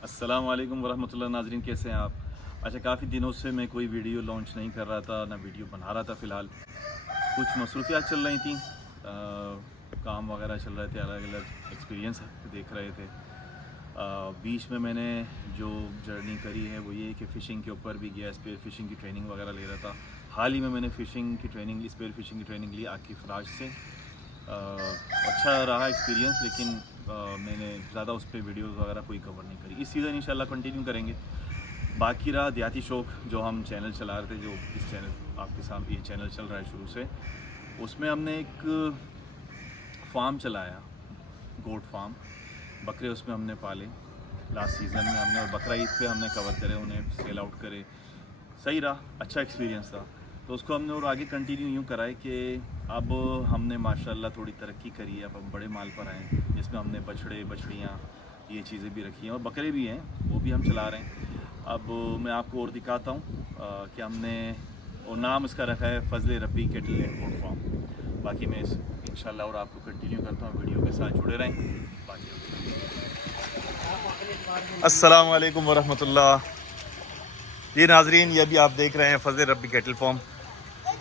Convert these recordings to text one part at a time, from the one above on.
अस्सलाम वालेकुम वरहमतुल्लाह। नाज़रीन, कैसे हैं आप? अच्छा, काफ़ी दिनों से मैं कोई वीडियो लॉन्च नहीं कर रहा था, ना वीडियो बना रहा था। फ़िलहाल कुछ मसरूफियात चल रही थी, काम वगैरह चल रहे थे, अलग अलग एक्सपीरियंस देख रहे थे। बीच में मैंने जो जर्नी करी है वो ये है कि फ़िशिंग के ऊपर भी गया, स्पेयर फ़िशिंग की ट्रेनिंग वगैरह ले रहा था। हाल ही में मैंने फ़िशिंग की ट्रेनिंग, स्पेयर फ़िशिंग की ट्रेनिंग ली आकिफ़ राज से। अच्छा रहा एक्सपीरियंस, लेकिन मैंने ज़्यादा उस पर वीडियोज़ वगैरह कोई कवर नहीं करी। इस सीज़न इंशाल्लाह कंटिन्यू करेंगे। बाकी रहा देहाती शौक, जो हम चैनल चला रहे थे, जो इस चैनल आपके सामने ये चैनल चल रहा है शुरू से, उसमें हमने एक फार्म चलाया, गोट फार्म। बकरे उसमें हमने पाले लास्ट सीज़न में हमने, और बकरा ईद पे हमने कवर करे, उन्हें सेल आउट करे। सही रहा, अच्छा एक्सपीरियंस था। तो उसको हमने और आगे कंटिन्यू यूँ करा है कि अब हमने माशाल्लाह थोड़ी तरक्की करी है, अब हम बड़े माल पर आए हैं, जिसमें हमने बछड़े बछड़ियाँ ये चीज़ें भी रखी हैं, और बकरे भी हैं, वो भी हम चला रहे हैं। अब मैं आपको और दिखाता हूँ कि हमने, और नाम इसका रखा है फजले रब्बी केटल एंड गोट फार्म। बाकी मैं इंशाल्लाह और आपको कंटिन्यू करता हूँ, वीडियो के साथ जुड़े रहें। बाकी अस्सलाम वालेकुम वरहमतुल्लाह। जी नाजरीन, ये भी आप देख रहे हैं फजल रब्बी कैटल फार्म,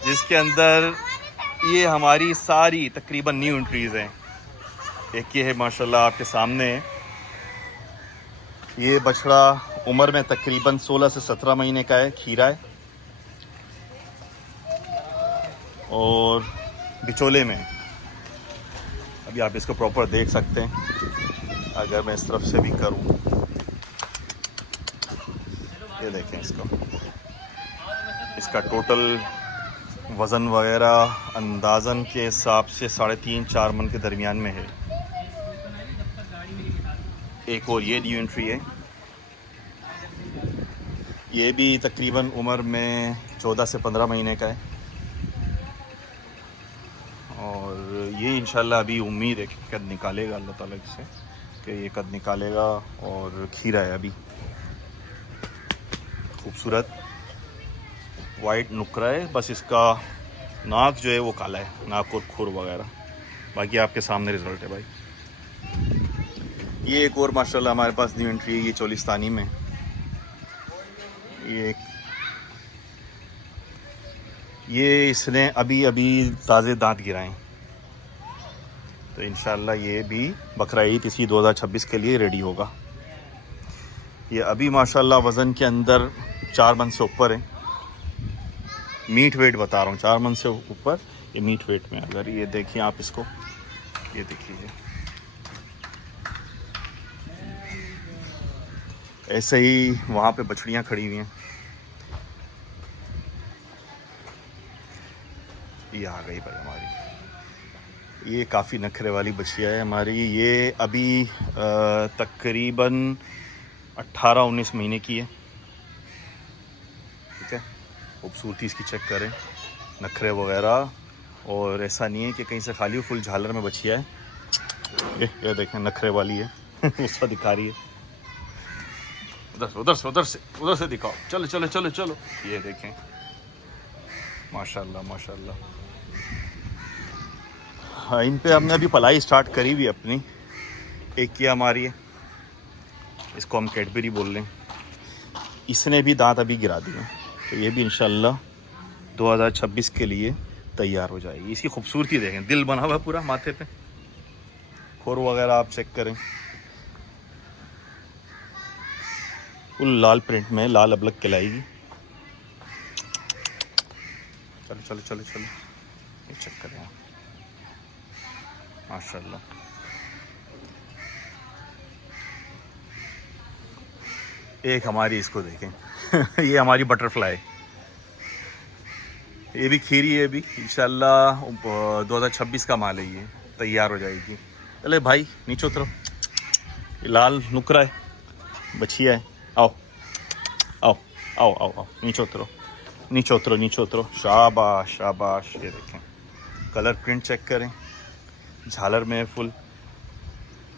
जिसके अंदर ये हमारी सारी तकरीबन न्यू एंट्रीज़ हैं। एक ये है माशाल्लाह आपके सामने, ये बछड़ा उम्र में तकरीबन 16 से 17 महीने का है, खीरा है, और बिचोले में। अभी आप इसको प्रॉपर देख सकते हैं, अगर मैं इस तरफ से भी करूं, ये देखें इसका टोटल वज़न वगैरह अंदाज़न के हिसाब से 3.5-4 मन के दरमियान में है। एक और ये न्यू एंट्री है, ये भी तकरीबन उम्र में 14 से 15 महीने का है, और ये इंशाल्लाह अभी उम्मीद है कि कद निकालेगा अल्लाह ताला से, कि ये कद निकालेगा। और खीरा है अभी, खूबसूरत वाइट नुकरा है, बस इसका नाक जो है वो काला है, नाक और खुर वगैरह। बाकी आपके सामने रिज़ल्ट है भाई। ये एक और माशाल्लाह हमारे पास न्यू एंट्री है, ये चोलिस्तानी में। ये इसने अभी अभी ताज़े दांत गिराए, तो इंशाल्लाह ये भी बकरा ईद इसी 2026 के लिए रेडी होगा। ये अभी माशाल्लाह वज़न के अंदर 4 मन से ऊपर है, मीट वेट बता रहा हूँ, 4 मन से ऊपर ये मीट वेट में। अगर ये देखिए आप इसको, ये देखिए, ऐसे ही वहाँ पे बछड़ियाँ खड़ी हुई हैं, ये आ गई भाई हमारी। ये काफ़ी नखरे वाली बछिया है हमारी, ये अभी तकरीबन 18-19 महीने की है। ठीक है, खूबसूरती इसकी चेक करें, नखरे वगैरह, और ऐसा नहीं है कि कहीं से खाली हो, फुल झालर में बछिया है। ये देखें, नखरे वाली है उसका दिखा रही है, उधर से दिखाओ, चलो चलो चलो चलो। ये देखें, माशाल्लाह माशाल्लाह। हाँ, इन पे हमने अभी पलाई स्टार्ट करी हुई अपनी। एक ये हमारी है, इसको हम कैडबरी बोल लें, इसने भी दांत अभी गिरा दिए, तो ये भी इंशाल्लाह 2026 के लिए तैयार हो जाएगी। इसकी खूबसूरती देखें, दिल बना हुआ पूरा माथे पे, खोर वगैरह आप चेक करें, फुल लाल प्रिंट में, लाल अबलग कहलाएगी। चलो चलो चलो चलो, ये चेक करें आप, माशाल्लाह। एक हमारी इसको देखें ये हमारी बटरफ्लाई, ये भी खीरी है, भी इंशाल्लाह 2026 का माल है, ये तैयार हो जाएगी। चले भाई नीचे उतरो, ये लाल नुकरा है, बछिया है, आओ आओ आओ आओ आओ, नीचे उतरो नीचे उतरो नीचे उतरो, शाबाश शाबाश। ये देखें, कलर प्रिंट चेक करें, झालर में फुल,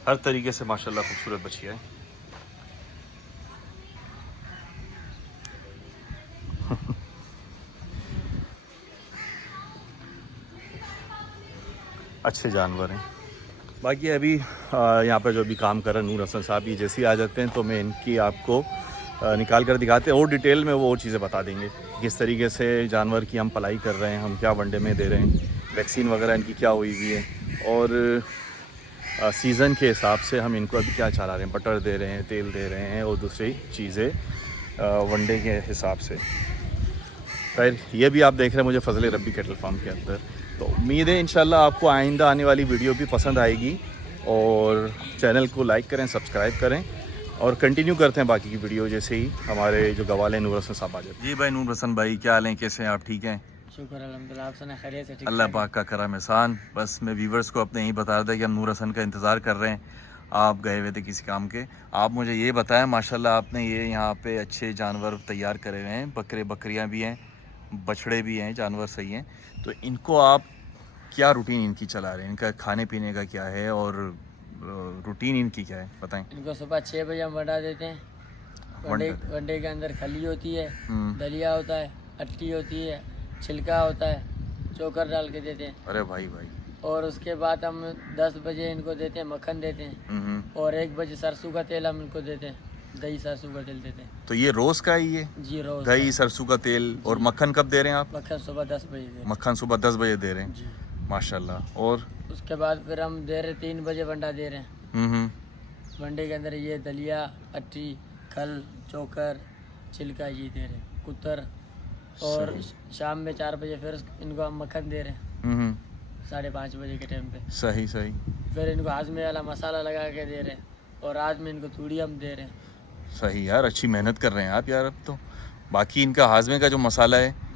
हर तरीके से माशाल्लाह खूबसूरत बछिया है। अच्छे जानवर हैं। बाकी अभी यहाँ पे जो भी काम कर रहे हैं नूर हसन साहब, ये जैसे ही आ जाते हैं तो मैं इनकी आपको निकाल कर दिखाते हैं और डिटेल में वो और चीज़ें बता देंगे, किस तरीके से जानवर की हम पलाई कर रहे हैं, हम क्या वनडे में दे रहे हैं, वैक्सीन वगैरह इनकी क्या हुई हुई है, और सीज़न के हिसाब से हम इनको अभी क्या चला रहे हैं, बटर दे रहे हैं, तेल दे रहे हैं और दूसरी चीज़ें वनडे के हिसाब से। खैर ये भी आप देख रहे हैं मुझे फजल रब्बी कैटल फार्म के अंदर। तो उम्मीद है इंशाल्लाह आपको आइंदा आने वाली वीडियो भी पसंद आएगी, और चैनल को लाइक करें, सब्सक्राइब करें, और कंटिन्यू करते हैं बाकी की वीडियो जैसे ही हमारे जो गवाले नूर हसन साहब आ जाते। जी भाई नूर हसन भाई, क्या हाल है, कैसे हैं आप, ठीक हैं? शुक्र अल्हम्दुलिल्लाह, आप सुना खैरियत से? ठीक, अल्लाह पाक का करम एहसान। बस मैं व्यूवर्स को अपने यही बता रहा था कि हम नूर हसन का इंतज़ार कर रहे हैं, आप गए हुए थे किसी काम के। आप मुझे ये बताएं, माशाल्लाह आपने ये यहाँ पे अच्छे जानवर तैयार करे हुए हैं, बकरे बकरियाँ भी हैं, बछड़े भी हैं, जानवर सही हैं। तो इनको आप क्या रूटीन इनकी चला रहे हैं, इनका खाने पीने का क्या है और रूटीन इनकी क्या है, बताएं। इनको सुबह 6 बजे हम वंडा देते हैं। वंडे के अंदर खली होती है, दलिया होता है, अट्टी होती है, छिलका होता है, चोकर डाल के देते हैं। अरे भाई भाई। और उसके बाद हम 10 बजे इनको देते हैं, मक्खन देते हैं, और 1 बजे सरसों का तेल हम इनको देते हैं, दही सरसों का तेल देते हैं। तो ये रोज़ का ही है? जी रोज़। दही सरसों का तेल। और मक्खन कब दे रहे हैं आप? मक्खन सुबह 10 बजे दे रहे हैं। मक्खन सुबह 10 बजे दे रहे हैं जी माशाल्लाह। और उसके बाद फिर हम दे रहे 3 बजे वंडा दे रहे हैं। वंडे के अंदर ये दलिया, अट्टी, खल, चोकर, छिलका ये दे रहे हैं, कुतर। और शाम में 4 बजे फिर इनको हम मक्खन दे रहे हैं, 5:30 बजे के टाइम पे। सही सही। फिर इनको हाजमे वाला मसाला लगा के दे रहे हैं, और रात में इनको तूड़ी हम दे रहे हैं। सही यार, अच्छी मेहनत कर रहे हैं आप यार। अब तो बाकी इनका हाजमे का जो मसाला है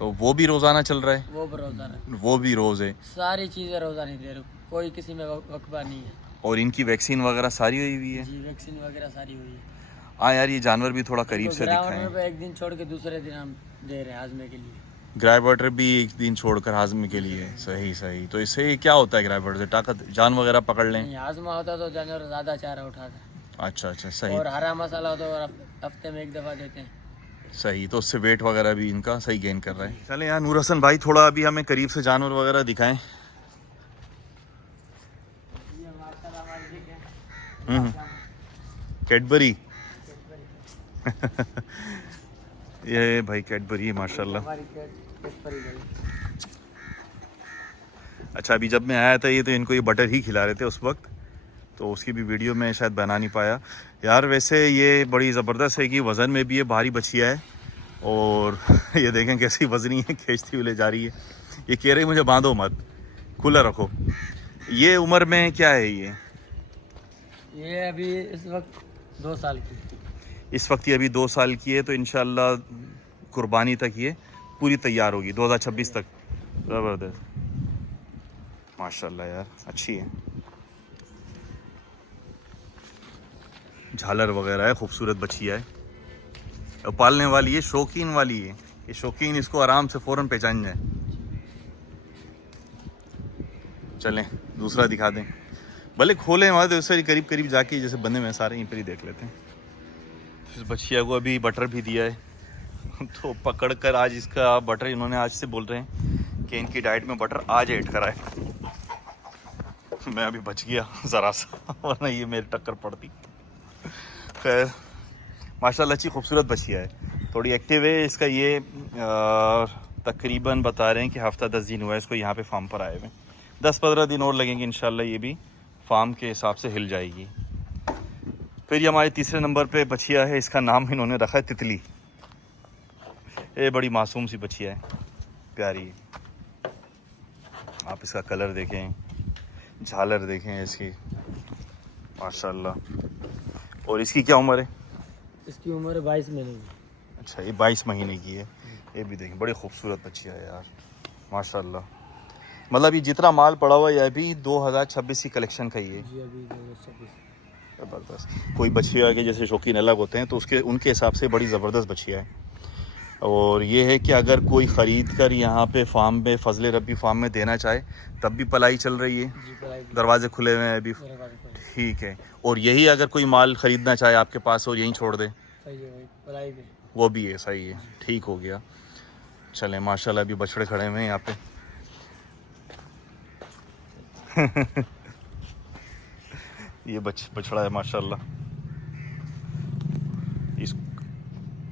तो वो भी रोज़ाना चल रहा है? वो भी रोज़ाना, वो भी रोज़ है। सारी चीज़ें रोज़ाना दे रहे, कोई किसी में वकबा नहीं है। और इनकी वैक्सीन वगैरह सारी हुई हुई है? जी वैक्सीन वगैरह सारी हुई है। हाँ यार, ये जानवर भी थोड़ा करीब से दिखाएं। एक दिन छोड़ के दूसरे दिन हम दे रहे हैं हाजमे के लिए। ग्राई वाटर भी एक दिन छोड़कर हाजमे के लिए? सही सही। तो इससे क्या होता है ग्राई वाटर से? ताकत जान वगैरह पकड़ लें? हाजमा होता तो जानवर ज़्यादा चारा उठाता है। अच्छा अच्छा सही। और हरा मसाला होता है, और हफ्ते में 1 दफ़ा देते हैं। सही। तो उससे वेट वगैरह भी इनका सही गेन कर रहा है। चले यार नूर हसन भाई, थोड़ा अभी हमें करीब से जानवर वगैरह दिखाएं। कैडबरी। ये भाई कैडबरी है माशाल्लाह। अच्छा, अभी जब मैं आया था ये तो इनको ये बटर ही खिला रहे थे उस वक्त, तो उसकी भी वीडियो में शायद बना नहीं पाया। यार वैसे ये बड़ी ज़बरदस्त है कि वज़न में भी ये भारी बछिया है, और ये देखें कैसी वज़नी है, खींचती हुई ले जा रही है। ये कह रही मुझे बांधो मत, खुला रखो। ये उम्र में क्या है ये अभी इस वक्त 2 साल की। इस वक्त ये अभी 2 साल की है, तो इंशाल्लाह कुर्बानी तक ये पूरी तैयार होगी, 2026 तक। ज़बरदस्त माशाल्लाह यार, अच्छी है। झालर वगैरह है, खूबसूरत बछिया है, और पालने वाली है, शौकीन वाली है। ये शौकीन इसको आराम से फ़ौरन पहचान जाए। चलें दूसरा दिखा दें, भले खोले हमारे दूसरे करीब करीब जाके, जैसे बंदे में सारे यहीं पर ही देख लेते हैं। इस बछिया को अभी बटर भी दिया है, तो पकड़ कर आज इसका बटर इन्होंने आज से बोल रहे हैं कि इनकी डाइट में बटर आज ऐड कराए। मैं अभी बच गया ज़रा सा, वरना ये मेरी टक्कर पड़ती। खैर माशाल्लाह अच्छी खूबसूरत बछिया है, थोड़ी एक्टिव है। इसका ये तकरीबन बता रहे हैं कि हफ्ता 10 दिन हुआ है इसको यहाँ पे फार्म पर आए हुए। 10-15 दिन और लगेंगे इंशाल्लाह, ये भी फार्म के हिसाब से हिल जाएगी। फिर ये हमारे तीसरे नंबर पे बछिया है, इसका नाम इन्होंने रखा है तितली। ये बड़ी मासूम सी बछिया है, प्यारी है। आप इसका कलर देखें, झालर देखें इसकी माशाल्लाह। और इसकी क्या उम्र है? इसकी उम्र है 22 महीने की। अच्छा, ये 22 महीने की है। ये भी देखें, बड़ी खूबसूरत बच्चियाँ है यार माशाल्लाह। मतलब ये जितना माल पड़ा हुआ है ये अभी 2026 की कलेक्शन का ही है। जी अभी 2026। ज़बरदस्त। कोई बछिया के जैसे शौकीन अलग होते हैं, तो उसके उनके हिसाब से बड़ी ज़बरदस्त बछिया है। और ये है कि अगर कोई ख़रीद कर यहाँ पे फार्म में, फजल रब्बी फार्म में देना चाहे, तब भी पलाई चल रही है? दरवाजे खुले हुए हैं अभी? ठीक है। और यही अगर कोई माल ख़रीदना चाहे आपके पास और यहीं छोड़ दे, पलाई भी वो भी है? सही है, ठीक हो गया। चलें माशाल्लाह, अभी बछड़े खड़े हुए हैं यहाँ पे। ये बछड़ा है माशाल्लाह।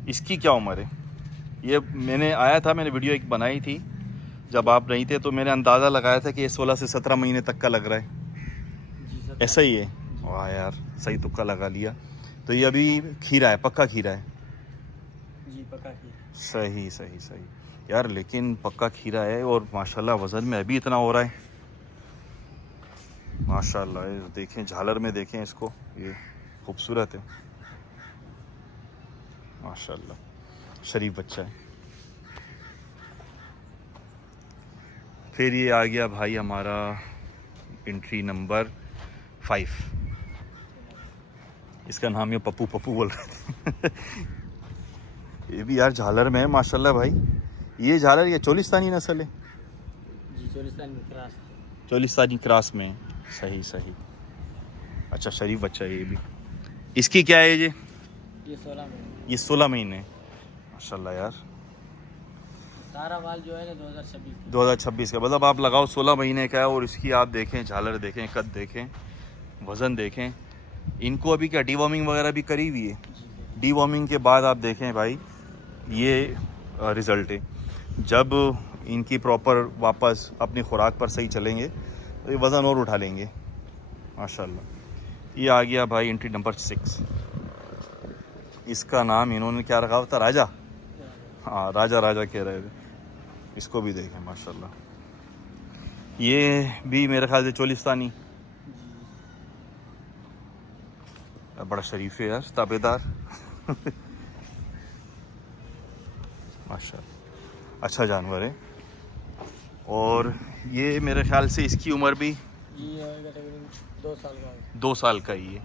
इसकी क्या उम्र है? ये मैंने आया था, मैंने वीडियो एक बनाई थी जब आप नहीं थे, तो मैंने अंदाज़ा लगाया था कि ये 16 से 17 महीने तक का लग रहा है। जी सर। ऐसा ही है? वाह यार, सही तुक्का लगा लिया। तो ये अभी खीरा है, पक्का खीरा है? जी पक्का खीरा। सही सही सही यार, लेकिन पक्का खीरा है और माशाल्लाह वज़न में अभी इतना हो रहा है माशाल्लाह। ये देखें, झालर में देखें इसको, ये खूबसूरत है माशाल्लाह, शरीफ बच्चा है। फिर ये आ गया भाई हमारा एंट्री नंबर 5। इसका नाम ये पप्पू पप्पू बोल रहे थे। ये भी यार झालर में है माशाल्लाह भाई। ये झालर, ये चोलिस्तानी नस्ल है? जी चोलिस्तानी क्रॉस। चोलिस्तानी क्रॉस में। सही सही, अच्छा शरीफ बच्चा है ये भी। इसकी क्या है ये? 16 महीने। ये 16 महीने माशाल्लाह यार। सारा माल जो है ना 2026 2026 का, मतलब आप लगाओ 16 महीने का है। और इसकी आप देखें, झालर देखें, कद देखें, वज़न देखें। इनको अभी क्या डीवॉर्मिंग वगैरह भी करी हुई है? डीवॉर्मिंग के बाद आप देखें भाई, ये रिज़ल्ट है। जब इनकी प्रॉपर वापस अपनी खुराक पर सही चलेंगे तो ये वज़न और उठा लेंगे माशाल्लाह। ये आ गया भाई एंट्री नंबर 6। इसका नाम इन्होंने क्या रखा हुआ था? राजा। हाँ, राजा राजा कह रहे थे। इसको भी देखें माशाल्लाह, ये भी मेरे ख्याल से चोलिस्तानी। बड़ा शरीफ है यार, ताबेदार। माशाल्लाह, अच्छा जानवर है। और ये मेरे ख्याल से इसकी उम्र भी ये होगा तकरीबन 2 साल का होगा। 2 साल का ही है।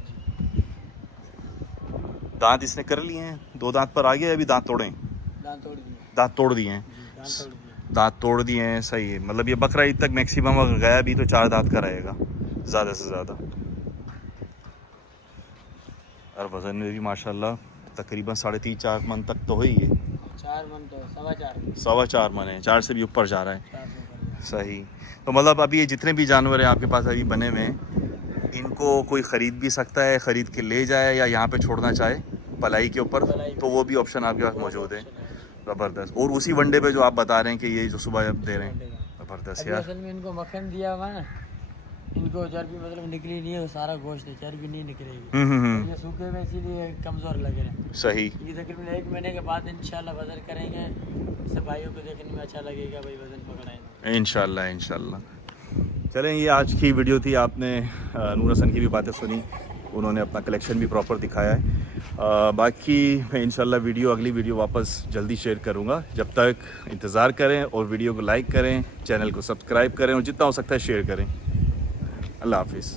दांत इसने कर लिए हैं? 2 दांत पर आ गया, अभी दांत तोड़े हैं? दांत तोड़ दिए। दांत तोड़ दिए हैं। जी दांत तोड़ दिए। दांत तोड़ दिए हैं, सही है। मतलब ये बकरा ईद तक मैक्सिमम अगर गया भी तो 4 दांत का रहेगा ज़्यादा से ज़्यादा। और वज़न में भी माशाल्लाह तकरीबन 3.5-4 मन तक तो हो ही है। 4 मन तो 4.25 4.25 मन है, 4 से भी ऊपर जा रहा है। 4 से ऊपर। सही। तो मतलब अभी ये जितने भी जानवर हैं आपके पास अभी बने हुए हैं, इनको कोई ख़रीद भी सकता है, ख़रीद के ले जाए या यहाँ पे छोड़ना चाहे पलाई के ऊपर, तो वो भी ऑप्शन आपके पास मौजूद है। ज़बरदस्त। और उसी वनडे पे जो आप बता रहे हैं कि ये जो सुबह आप दे रहे हैं, ज़बरदस्त अभी यार। असल में इनको मक्खन दिया हुआ ना, इनको चर्बी मतलब निकली नहीं है, वो सारा गोश्त है, चर्बी नहीं निकलेगी। ये सूखे में इसीलिए कमज़ोर लगे रहे। सही। ये तकरीबन 1 महीने के बाद इंशाल्लाह वज़न करेंगे, इससे भाइयों को देखने में अच्छा लगेगा, भाई वज़न पकड़ाएंगे इंशाल्लाह इंशाल्लाह। चलें, ये आज की वीडियो थी। आपने नूर हसन की भी बातें सुनी, उन्होंने अपना कलेक्शन भी प्रॉपर दिखाया है। बाकी मैं इंशाल्लाह अगली वीडियो वापस जल्दी शेयर करूँगा। जब तक इंतज़ार करें और वीडियो को लाइक करें, चैनल को सब्सक्राइब करें और जितना हो सकता है शेयर करें। अल्लाह हाफिज़।